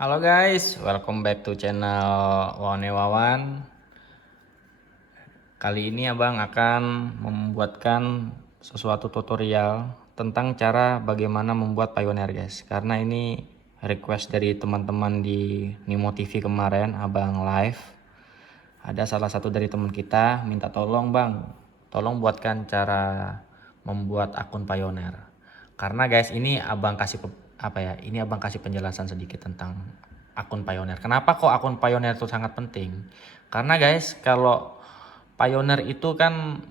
Halo guys, welcome back to channel Wawan. Kali ini abang akan membuatkan sesuatu tutorial tentang cara bagaimana membuat Pioneer guys. Karena ini request dari teman-teman di Nimo TV kemarin, abang live. Ada salah satu dari teman kita minta tolong bang, tolong buatkan cara membuat akun Pioneer. Karena guys ini abang kasih Ini abang kasih penjelasan sedikit tentang akun Pioneer. Kenapa kok akun Pioneer itu sangat penting? Karena guys kalau Pioneer itu kan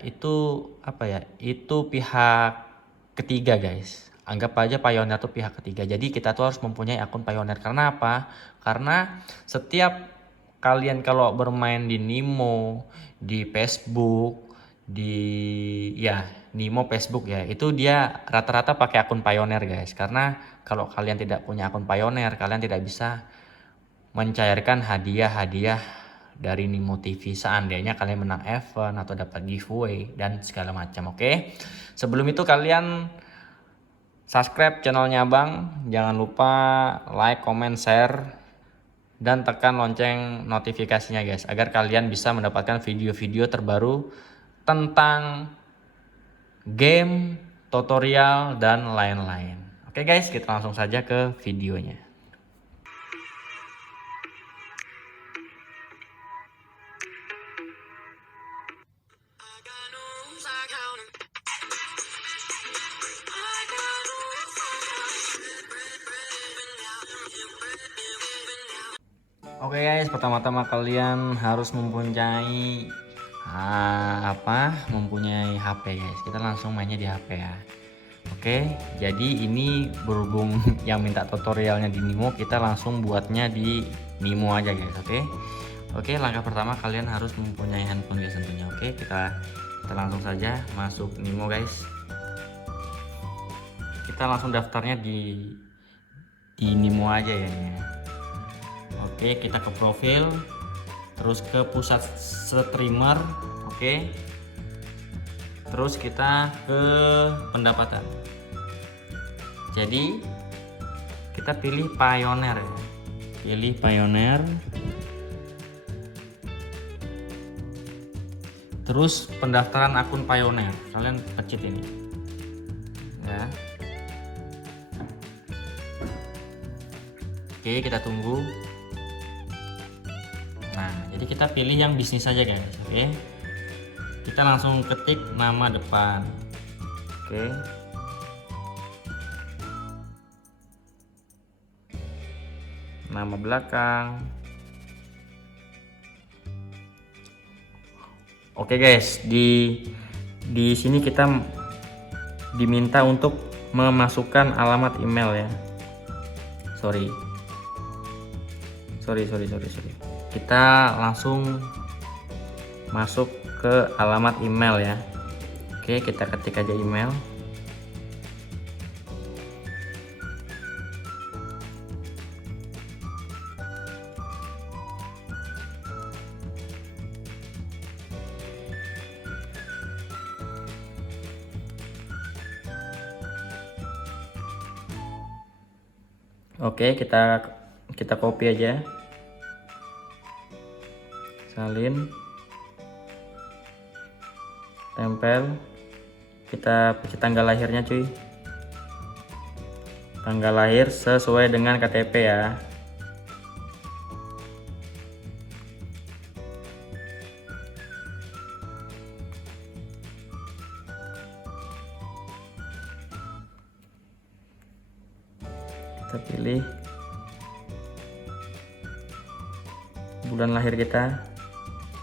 Itu pihak ketiga guys. Anggap aja Pioneer itu pihak ketiga. Jadi kita tuh harus mempunyai akun Pioneer. Karena apa? Karena setiap kalian kalau bermain di Nimo, di Facebook, di Nimo Facebook ya, itu dia rata-rata pakai akun Pioneer guys. Karena kalau kalian tidak punya akun Pioneer, kalian tidak bisa mencairkan hadiah-hadiah dari Nimo TV seandainya kalian menang event atau dapat giveaway dan segala macam. Oke, sebelum itu kalian subscribe channelnya Bang, jangan lupa like, comment, share, dan tekan lonceng notifikasinya guys, agar kalian bisa mendapatkan video-video terbaru tentang game, tutorial, dan lain-lain. Oke guys, kita langsung saja ke videonya. Oke guys, pertama-tama kalian harus mempunyai mempunyai HP guys. Kita langsung mainnya di HP ya. Oke, jadi ini berhubung yang minta tutorialnya di Nimo, kita langsung buatnya di Nimo aja guys. Oke, langkah pertama kalian harus mempunyai handphone guys tentunya. Oke, kita langsung saja masuk Nimo guys. Kita langsung daftarnya di Nimo aja ya. Oke, kita ke profil, terus ke pusat streamer. Oke, terus kita ke pendapatan. Jadi kita pilih Pioneer ya. Pilih Pioneer. Terus pendaftaran akun Pioneer. Kalian pencet ini. Ya. Oke, kita tunggu. Nah, jadi kita pilih yang bisnis saja guys. Oke. Kita langsung ketik nama depan. Oke. Nama belakang. Oke guys, di sini kita diminta untuk memasukkan alamat email ya. Sorry. Kita langsung masuk ke alamat email ya. Oke, kita ketik aja email. Oke, kita copy aja. Salin, tempel, kita pencet tanggal lahirnya cuy, tanggal lahir sesuai dengan KTP ya. Kita pilih bulan lahir kita.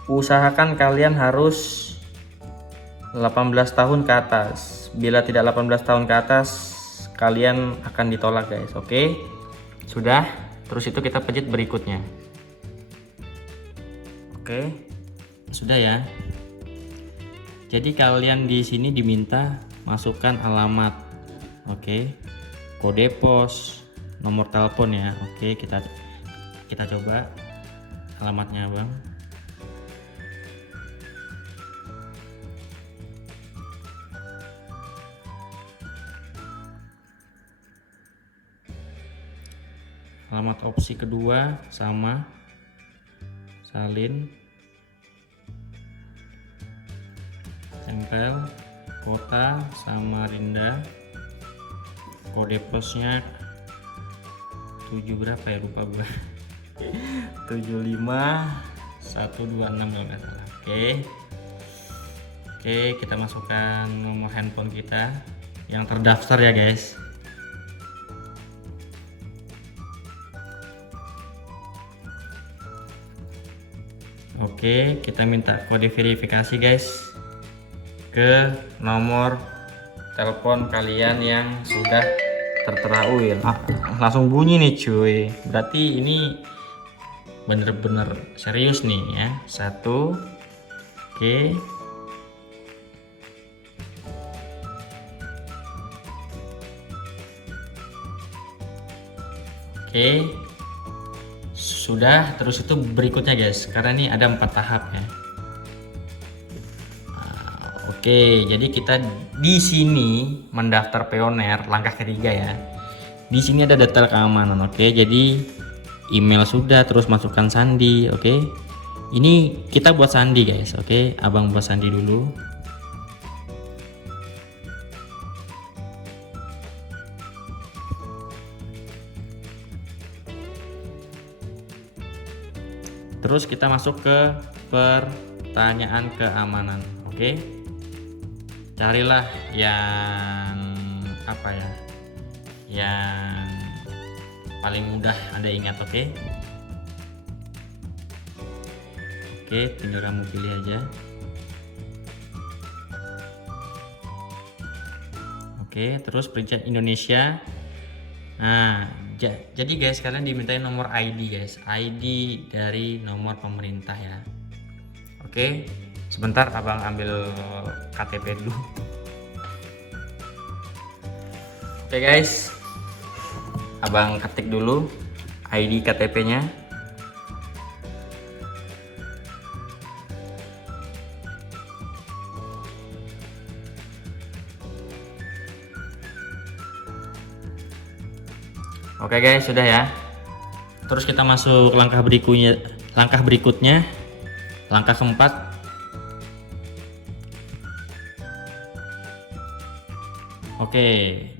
Usahakan kalian harus 18 tahun ke atas. Bila tidak 18 tahun ke atas, kalian akan ditolak guys. Oke, sudah. Terus itu kita pencet berikutnya. Oke, sudah ya. Jadi kalian di sini diminta masukkan alamat. Oke, kode pos, nomor telepon ya. Oke, kita coba alamatnya bang. Alamat opsi kedua sama, salin, tempel, kota Samarinda, kode posnya 7 berapa ya, lupa gue. 75126 kalau nggak salah. Oke, kita masukkan nomor handphone kita yang terdaftar ya guys. Oke, kita minta kode verifikasi guys ke nomor telepon kalian yang sudah tertera. Langsung bunyi nih cuy, berarti ini bener-bener serius nih ya. 1. Oke, sudah. Terus itu berikutnya guys, karena ini ada 4 tahap ya. Oke, jadi kita di sini mendaftar pioner langkah ketiga ya. Di sini ada detail keamanan. Oke, jadi email sudah, terus masukkan sandi. Oke, ini kita buat sandi guys. Oke, abang buat sandi dulu. Terus kita masuk ke pertanyaan keamanan. Oke, carilah yang apa ya, yang paling mudah Anda ingat. Oke, tinggal kamu pilih aja. Oke, terus perincian Indonesia. Nah, jadi guys, kalian dimintain nomor ID guys, ID dari nomor pemerintah ya. Oke, sebentar abang ambil KTP dulu. Oke guys, abang ketik dulu ID KTP-nya. Oke guys, sudah ya. Terus kita masuk langkah berikutnya, langkah keempat. Oke,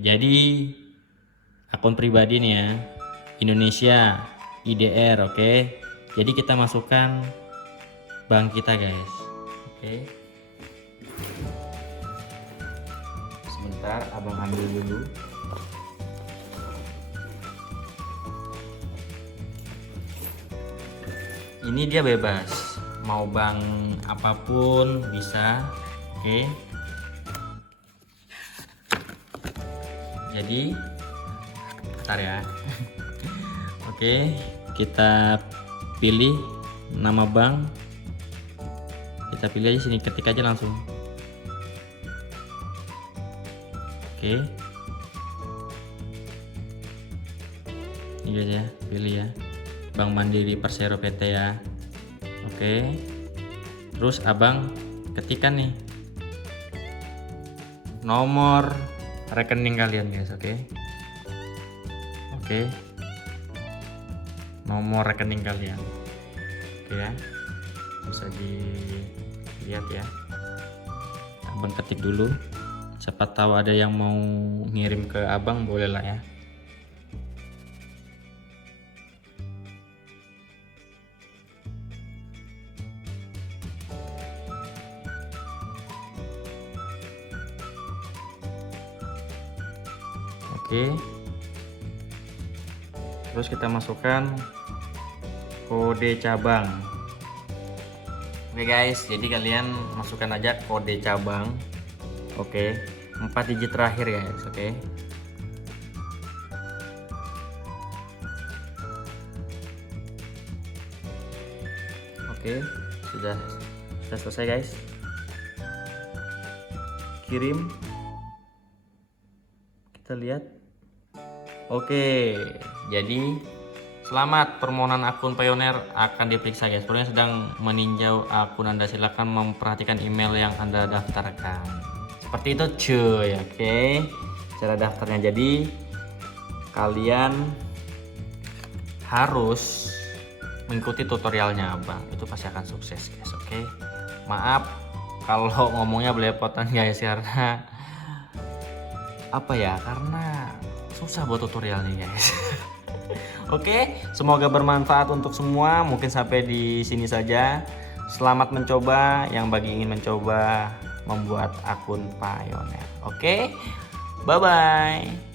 jadi akun pribadi nih ya, Indonesia, IDR. Oke, jadi kita masukkan bank kita guys. Oke, sebentar abang ambil dulu. Ini dia bebas, mau bank apapun bisa. Oke, jadi bentar ya. Oke, kita pilih nama bank, kita pilih aja sini, ketik aja langsung. Oke, ini aja, pilih ya, Bank Mandiri Persero PT ya. Oke, terus abang ketikkan nih nomor rekening kalian guys. Oke, nomor rekening kalian. Oke ya, bisa dilihat ya. Abang ketik dulu, siapa tahu ada yang mau ngirim ke abang, boleh lah ya. Oke, terus kita masukkan kode cabang. Oke guys, jadi kalian masukkan aja kode cabang. Oke, 4 digit terakhir guys. Oke, sudah selesai guys. Kirim, kita lihat. Oke, jadi selamat, permohonan akun Pioneer akan diperiksa guys. Pioneer sedang meninjau akun Anda, silakan memperhatikan email yang Anda daftarkan. Seperti itu cuy. Oke, cara daftarnya, jadi kalian harus mengikuti tutorialnya abang, itu pasti akan sukses guys. Oke, maaf kalau ngomongnya belepotan guys, karena apa ya, karena susah buat tutorialnya guys. Oke, semoga bermanfaat untuk semua. Mungkin sampai di sini saja. Selamat mencoba yang bagi ingin mencoba membuat akun Pioneer. Oke, bye bye.